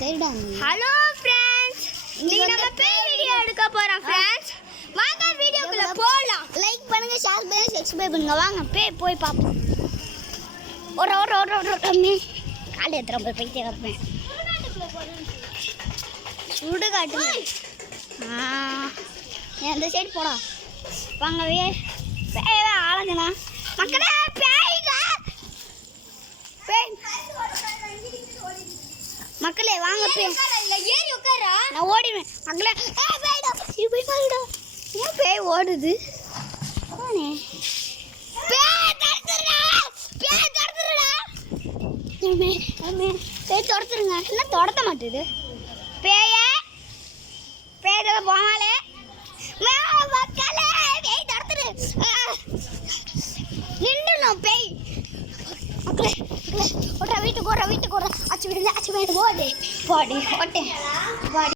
Hello friends, இன்னைக்கு நம்ம பேய் வீடியோ எடுக்க போறோம் ஃப்ரெண்ட்ஸ். வாங்க வீடியோக்குள்ள போலாம். லைக் பண்ணுங்க, ஷேர் பண்ணுங்க, சப்ஸ்கிரைப் பண்ணுங்க. வாங்க போய் பாப்போம். ஒரு காலை எத்தனை போய் போயிட்டே இருப்பேன். சுடு காட்டு அந்த சைடு போடா. வாங்க பேய் ஆளுங்கண்ணா மக்களே. பேய் மக்களே வாங்க ஏறி உட்காரா. நான் ஓடிடுவேன் மக்களே. போய் பாருடா, ஏன் பேய் ஓடுது? பேய் துரத்துருங்க. என்ன துரத்த மாட்டேது பேய் போனாலே மக்களே. பேய் துரத்துரு நின்றுணும் பேய் மக்களே. வீட்டுக்கு ஓடுற அச்சு விடுங்க. ஓடு போடி ஓட்டேன்.